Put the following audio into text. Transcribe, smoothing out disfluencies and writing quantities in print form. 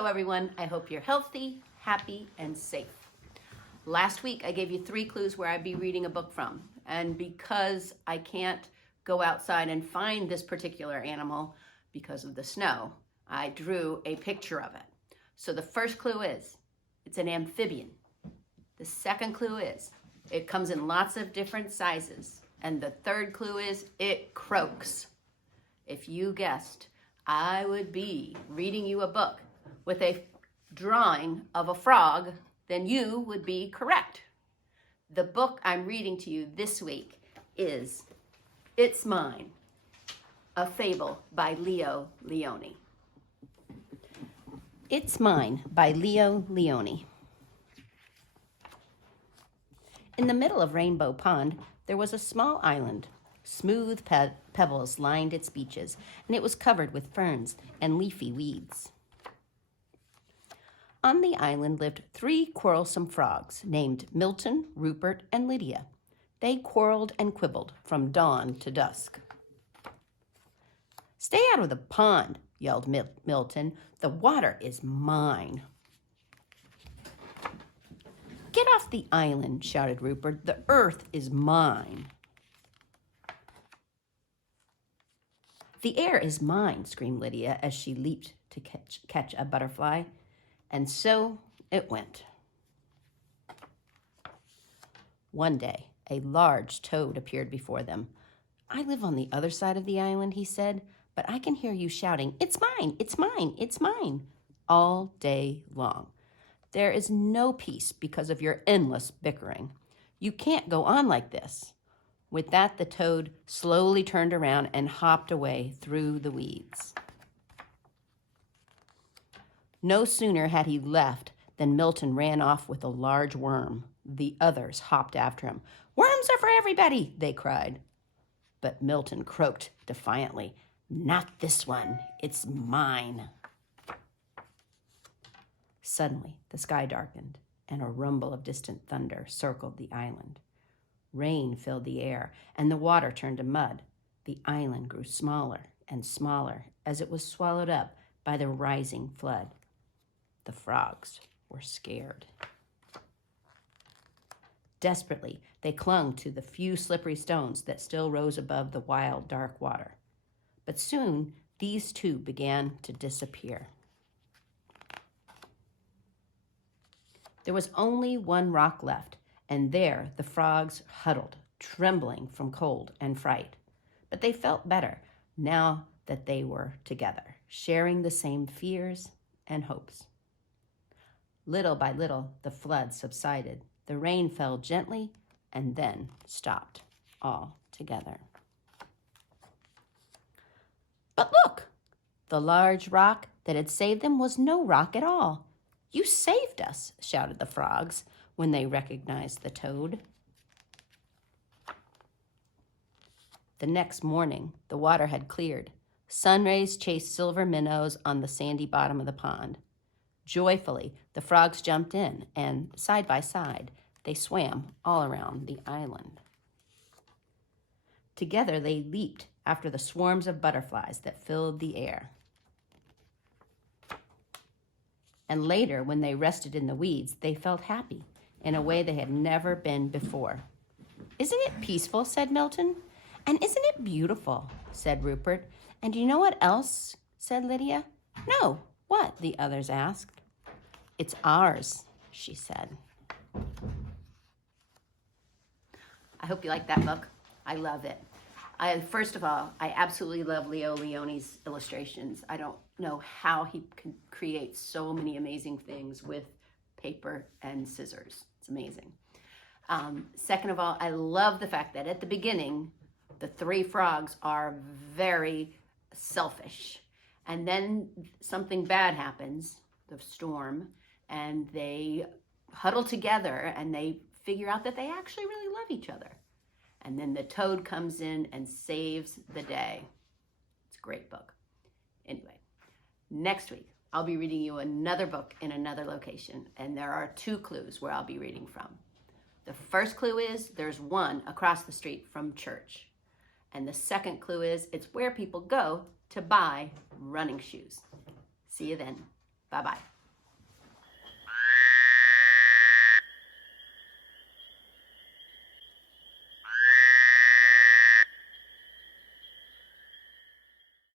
Hello everyone, I hope you're healthy, happy, and safe. Last week I gave you 3 clues where I'd be reading a book from, and because I can't go outside and find this particular animal because of the snow, I drew a picture of it. So the first clue is, it's an amphibian. The second clue is, it comes in lots of different sizes. And the third clue is, it croaks. If you guessed, I would be reading you a book with a drawing of a frog, then you would be correct. The book I'm reading to you this week is It's Mine, a fable by Lionni. It's Mine by Lionni. In the middle of Rainbow Pond, there was a small island. Smooth pebbles lined its beaches, and it was covered with ferns and leafy weeds. On the island lived 3 quarrelsome frogs named Milton, Rupert, and Lydia. They quarreled and quibbled from dawn to dusk. "Stay out of the pond," yelled Milton. "The water is mine." "Get off the island," shouted Rupert. "The earth is mine." "The air is mine," screamed Lydia as she leaped to catch a butterfly. And so it went. One day, a large toad appeared before them. "I live on the other side of the island," he said, "but I can hear you shouting, 'It's mine, it's mine, it's mine,' all day long. There is no peace because of your endless bickering. You can't go on like this." With that, the toad slowly turned around and hopped away through the weeds. No sooner had he left than Milton ran off with a large worm. The others hopped after him. "Worms are for everybody," they cried. But Milton croaked defiantly, "Not this one, it's mine." Suddenly, the sky darkened, and a rumble of distant thunder circled the island. Rain filled the air, and the water turned to mud. The island grew smaller and smaller as it was swallowed up by the rising flood. The frogs were scared. Desperately, they clung to the few slippery stones that still rose above the wild, dark water. But soon, these too began to disappear. There was only one rock left, and there the frogs huddled, trembling from cold and fright. But they felt better now that they were together, sharing the same fears and hopes. Little by little, the flood subsided. The rain fell gently and then stopped altogether. But look! The large rock that had saved them was no rock at all. "You saved us," shouted the frogs when they recognized the toad. The next morning, the water had cleared. Sun rays chased silver minnows on the sandy bottom of the pond. Joyfully, the frogs jumped in, and side by side, they swam all around the island. Together, they leaped after the swarms of butterflies that filled the air. And later, when they rested in the weeds, they felt happy in a way they had never been before. "Isn't it peaceful?" said Milton. "And isn't it beautiful?" said Rupert. "And you know what else?" said Lydia. "No, what?" the others asked. "It's ours," she said. I hope you like that book. I love it. First of all, I absolutely love Lioni's illustrations. I don't know how he can create so many amazing things with paper and scissors. It's amazing. Second of all, I love the fact that at the beginning, the 3 frogs are very selfish. And then something bad happens, the storm, and they huddle together and they figure out that they actually really love each other. And then the toad comes in and saves the day. It's a great book. Anyway, next week, I'll be reading you another book in another location, and there are 2 clues where I'll be reading from. The first clue is there's one across the street from church. And the second clue is it's where people go to buy running shoes. See you then. Bye-bye.